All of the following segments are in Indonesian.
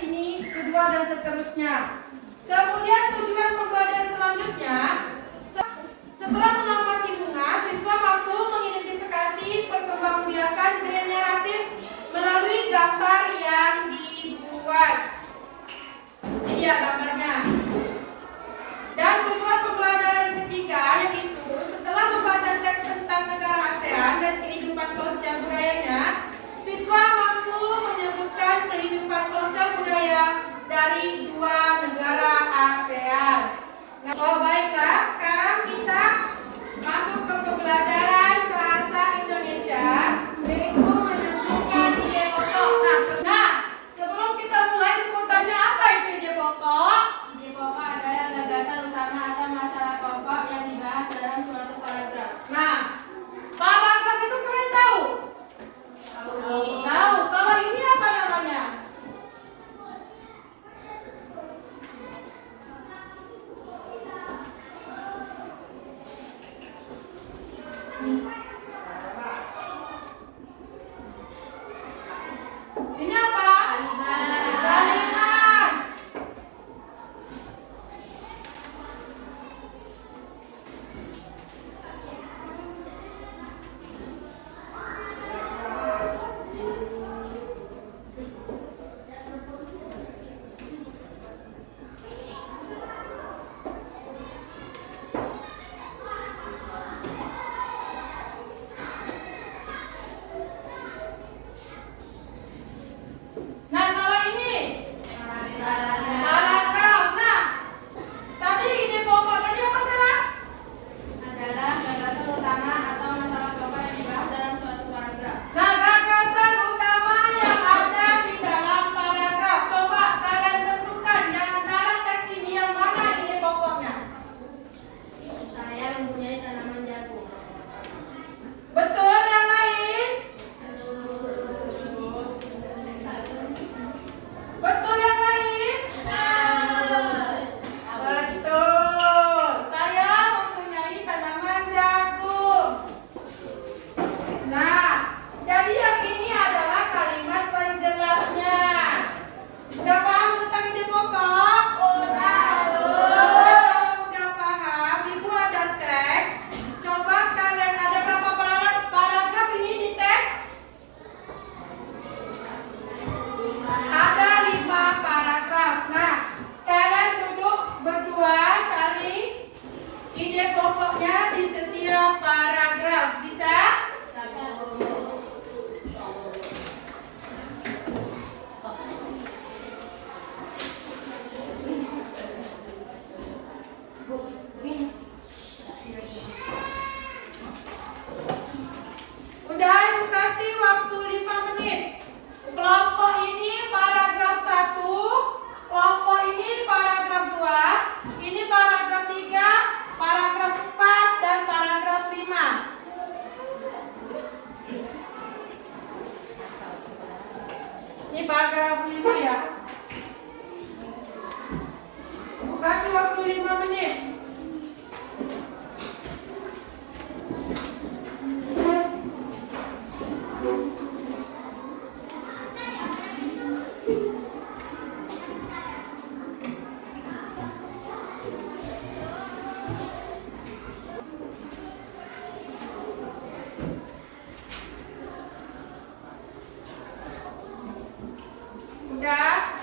sini, kedua, dan seterusnya. Kemudian tujuan pembelajaran selanjutnya, setelah mengamati bunga, siswa mampu mengidentifikasi perkembangbiakan generatif melalui gambar yang dibuat. Ini ya gambarnya. Dan tujuan pembelajaran ketiga yaitu setelah membaca teks tentang negara ASEAN dan kehidupan sosial budayanya, siswa mampu menyebutkan kehidupan sosial budaya dari dua negara ASEAN. Oh baiklah, sekarang kita masuk ke pembelajaran bahasa Indonesia, yaitu menentukan ide pokok. Nah, sebelum kita mulai, mau tanya apa itu ide pokok? Ide pokok adalah gagasan utama atau masalah pokok yang dibahas dalam suatu paragraf. Nah, paragraf itu kalian tahu? Tahu. Kalau ini apa namanya? Ini apa? Kalimat. Nah, kalau ini paragraf. Nah, tadi ide pokok tadi apa salah? Adalah gagasan utama atau masalah pokok yang dibahas dalam suatu paragraf. Nah, gagasan utama yang ada di dalam paragraf. Coba kalian tentukan yang dalam teks ini yang mana ide pokoknya. Saya mempunyai tanaman jagung. Betul, yang lain? Betul, yang lain? Betul. Saya mempunyai tanaman jagung. Nah, jadi yang ini adalah kalimat penjelasnya. Udah paham tentang ide pokok? Kalau udah paham, Ibu ada teks. Coba kalian ada berapa paragraf ini di teks? Ada 5 paragraf. Nah, kalian duduk berdua cari ide pokoknya di setiap paragraf. Bisa? Udah, Ibu kasih waktu 5 menit. Kelompok ini paragraf 1, kelompok ini paragraf 2, ini paragraf 3, paragraf 4, dan paragraf 5. Ini paragraf 5 ya. Ibu kasih waktu 5 menit. Udah?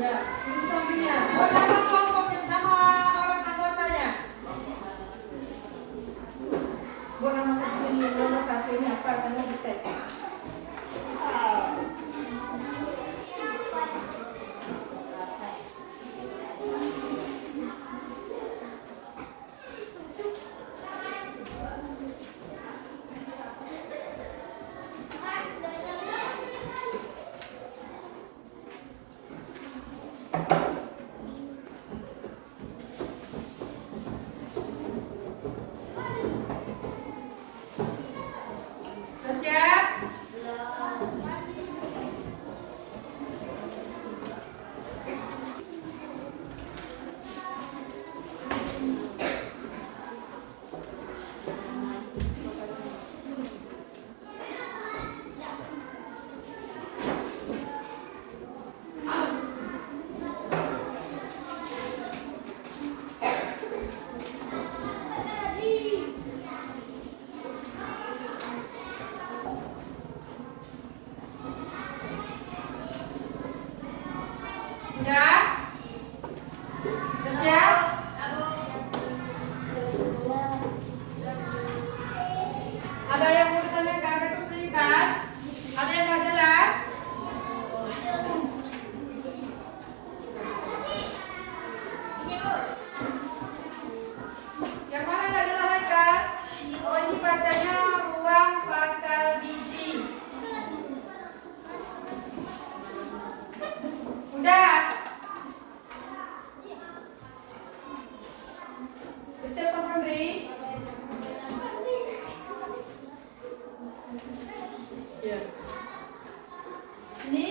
Ya, ini sampingnya. Buat nama kelompoknya, nama orang anggotanya. Buat nama kecil nomor 1 ini apa? Tanya di teks. Sudah siap? Udah? Sudah siap? Ada yang mau ditanyakan? Ada kesulitan? Ada yang nggak jelas? Yang mana nggak jelas kan? Oh, ini bacanya ruang pangkal biji. Udah? Siap, Pak Andri? Ya. Ini